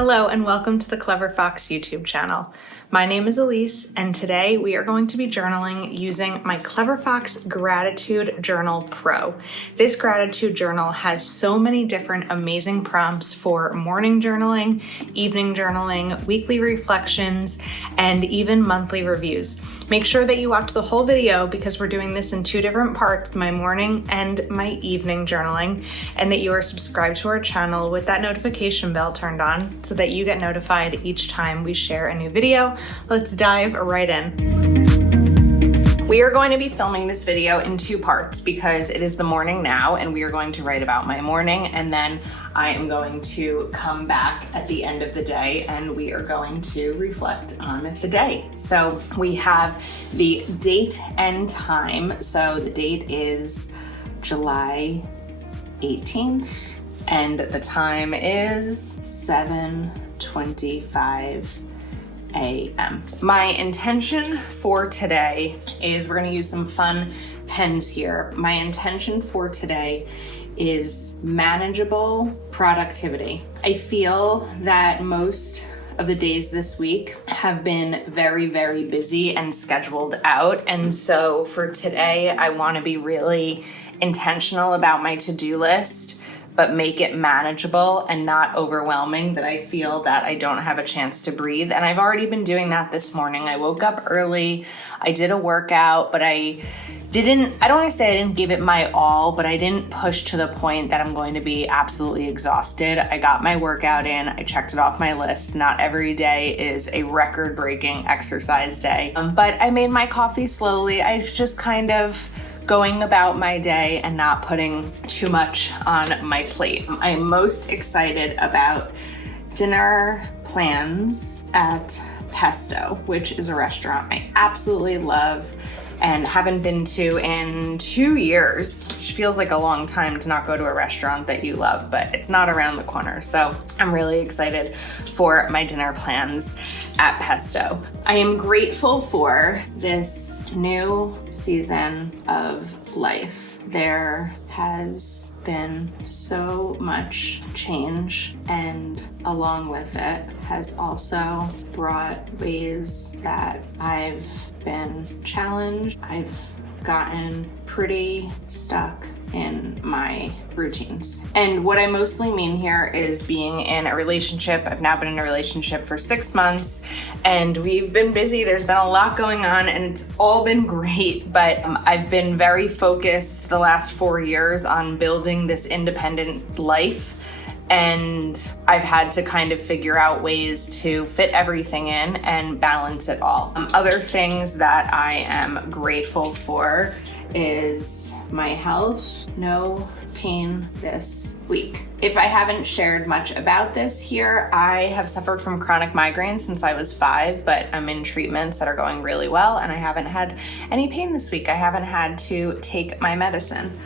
Hello and welcome to the Clever Fox YouTube channel. My name is Ilysse and today we are going to be journaling using my Clever Fox Gratitude Journal Pro. This gratitude journal has so many different amazing prompts for morning journaling, evening journaling, weekly reflections, and even monthly reviews. Make sure that you watch the whole video because we're doing this in two different parts, my morning and my evening journaling, and that you are subscribed to our channel with that notification bell turned on so that you get notified each time we share a new video. Let's dive right in. We are going to be filming this video in two parts because it is the morning now and we are going to write about my morning, and then I am going to come back at the end of the day and we are going to reflect on the day. So we have the date and time. So the date is July 18th and the time is 7:25 a.m. My intention for today is, we're gonna use some fun pens here. My intention for today is manageable productivity. I feel that most of the days this week have been very, very busy and scheduled out. And so for today, I wanna be really intentional about my to-do list, but make it manageable and not overwhelming, that I feel that I don't have a chance to breathe. And I've already been doing that this morning. I woke up early, I did a workout, but I don't want to say I didn't give it my all, but I didn't push to the point that I'm going to be absolutely exhausted. I got my workout in, I checked it off my list. Not every day is a record-breaking exercise day, but I made my coffee slowly. I was just kind of going about my day and not putting too much on my plate. I am most excited about dinner plans at Pesto, which is a restaurant I absolutely love and haven't been to in 2 years, which feels like a long time to not go to a restaurant that you love, but it's not around the corner. So I'm really excited for my dinner plans at Pesto. I am grateful for this new season of life. There has been so much change, and along with it has also brought ways that I've been challenged. I've gotten pretty stuck in my routines. And what I mostly mean here is being in a relationship. I've now been in a relationship for 6 months and we've been busy. There's been a lot going on and it's all been great, but I've been very focused the last 4 years on building this independent life. And I've had to kind of figure out ways to fit everything in and balance it all. Other things that I am grateful for is my health. No pain this week. If I haven't shared much about this here, I have suffered from chronic migraines since I was 5, but I'm in treatments that are going really well and I haven't had any pain this week. I haven't had to take my medicine.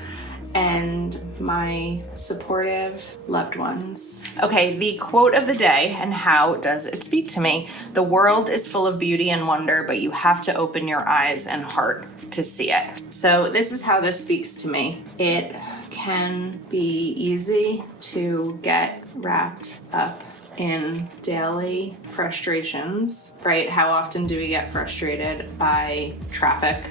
And my supportive loved ones. Okay, the quote of the day and how does it speak to me? The world is full of beauty and wonder, but you have to open your eyes and heart to see it. So this is how this speaks to me. It can be easy to get wrapped up in daily frustrations, right? How often do we get frustrated by traffic,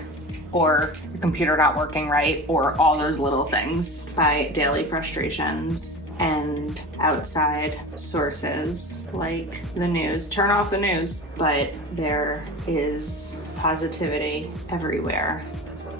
or the computer not working right, or all those little things, by daily frustrations and outside sources like the news. Turn off the news. But there is positivity everywhere,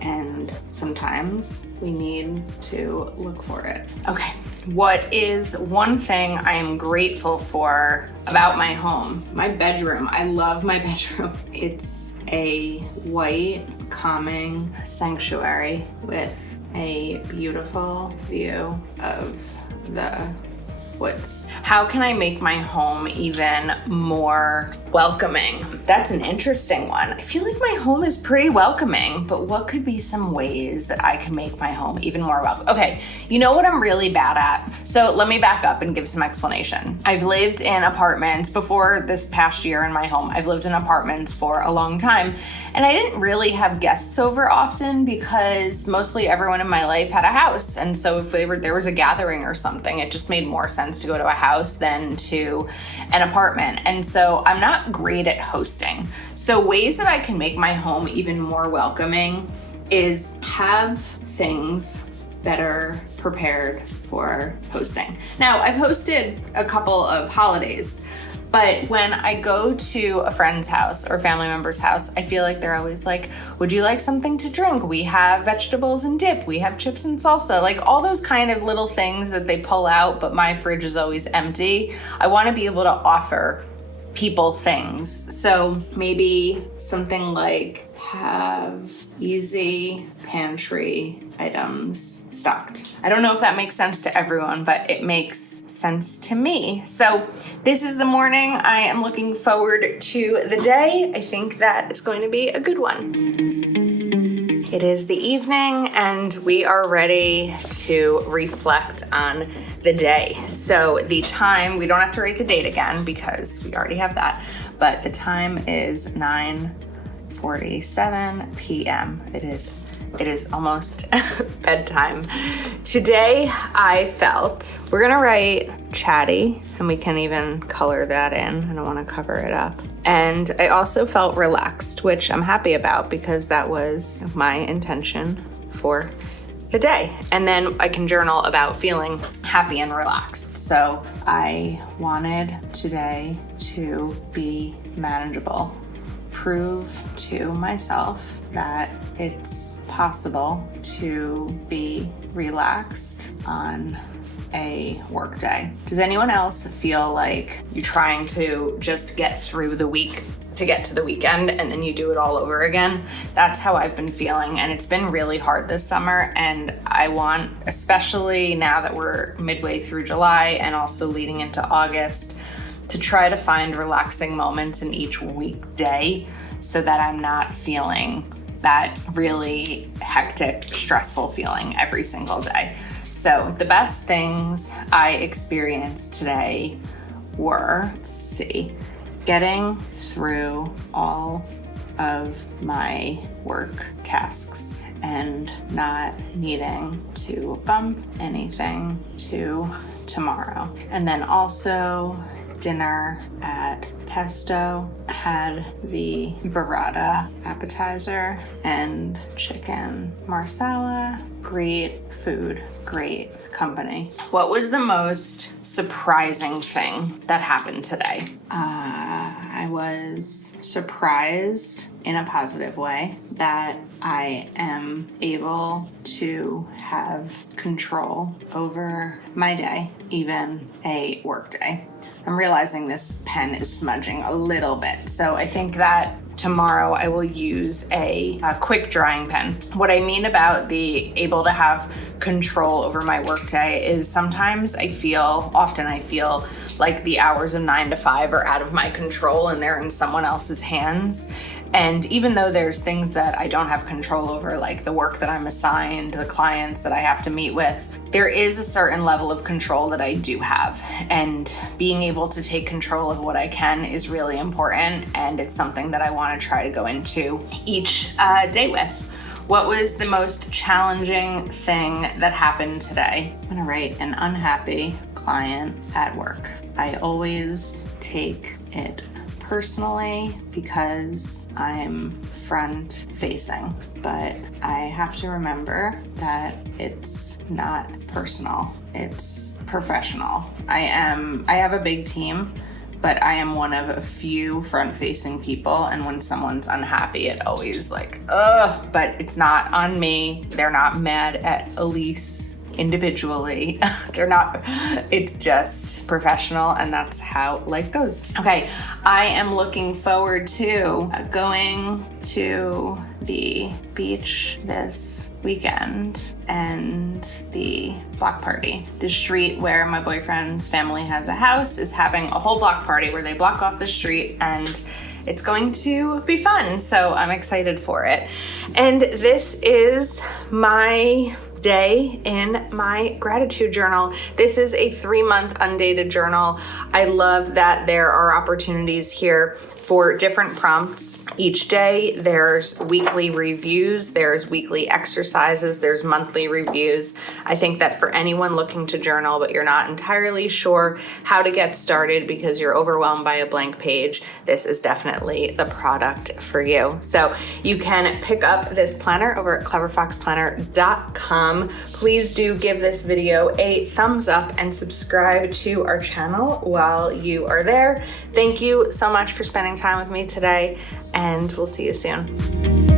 and sometimes we need to look for it. Okay, what is one thing I am grateful for about my home? My bedroom. I love my bedroom. It's a white, calming sanctuary with a beautiful view of the woods. How can I make my home even more welcoming? That's an interesting one. I feel like my home is pretty welcoming, but what could be some ways that I can make my home even more welcome? Okay, you know what I'm really bad at? So let me back up and give some explanation. I've lived in apartments before this past year in my home. I've lived in apartments for a long time, and I didn't really have guests over often because mostly everyone in my life had a house. And so if there was a gathering or something, it just made more sense sense to go to a house than to an apartment. And so I'm not great at hosting. So ways that I can make my home even more welcoming is have things better prepared for hosting. Now, I've hosted a couple of holidays, but when I go to a friend's house or family member's house, I feel like they're always like, would you like something to drink? We have vegetables and dip. We have chips and salsa. Like all those kind of little things that they pull out, but my fridge is always empty. I want to be able to offer people things. So maybe something like have easy pantry items stocked. I don't know if that makes sense to everyone, but it makes sense to me. So this is the morning. I am looking forward to the day. I think that it's going to be a good one. It is the evening and we are ready to reflect on the day. So the time, we don't have to write the date again because we already have that, but the time is 9:47 p.m. It is almost bedtime. Today I felt, we're gonna write chatty and we can even color that in. I don't wanna cover it up. And I also felt relaxed, which I'm happy about because that was my intention for the day. And then I can journal about feeling happy and relaxed. So I wanted today to be manageable. Prove to myself that it's possible to be relaxed on a work day. Does anyone else feel like you're trying to just get through the week to get to the weekend and then you do it all over again? That's how I've been feeling, and it's been really hard this summer, and I want, especially now that we're midway through July and also leading into August, to try to find relaxing moments in each weekday so that I'm not feeling that really hectic, stressful feeling every single day. So the best things I experienced today were, getting through all of my work tasks and not needing to bump anything to tomorrow. And then also dinner at Pesto, had the burrata appetizer and chicken marsala. Great food, great company. What was the most surprising thing that happened today? I was surprised in a positive way that I am able to have control over my day, even a work day. I'm realizing this pen is smudging a little bit, so I think that tomorrow I will use a quick drying pen. What I mean about the able to have control over my workday is sometimes often I feel like the hours of 9 to 5 are out of my control and they're in someone else's hands. And even though there's things that I don't have control over, like the work that I'm assigned, the clients that I have to meet with, there is a certain level of control that I do have. And being able to take control of what I can is really important. And it's something that I want to try to go into each day with. What was the most challenging thing that happened today? I'm gonna write an unhappy client at work. I always take it personally because I'm front facing, but I have to remember that it's not personal, it's professional. I have a big team, but I am one of a few front facing people, and when someone's unhappy, it always but it's not on me. They're not mad at Ilysse individually. It's just professional, and that's how life goes. Okay, I am looking forward to going to the beach this weekend and the block party. The street where my boyfriend's family has a house is having a whole block party where they block off the street, and it's going to be fun. So I'm excited for it. And this is my day in my gratitude journal. This is a 3-month undated journal. I love that there are opportunities here for different prompts each day. There's weekly reviews, there's weekly exercises, there's monthly reviews. I think that for anyone looking to journal, but you're not entirely sure how to get started because you're overwhelmed by a blank page, this is definitely the product for you. So you can pick up this planner over at cleverfoxplanner.com. Please do give this video a thumbs up and subscribe to our channel while you are there. Thank you so much for spending time with me today, and we'll see you soon.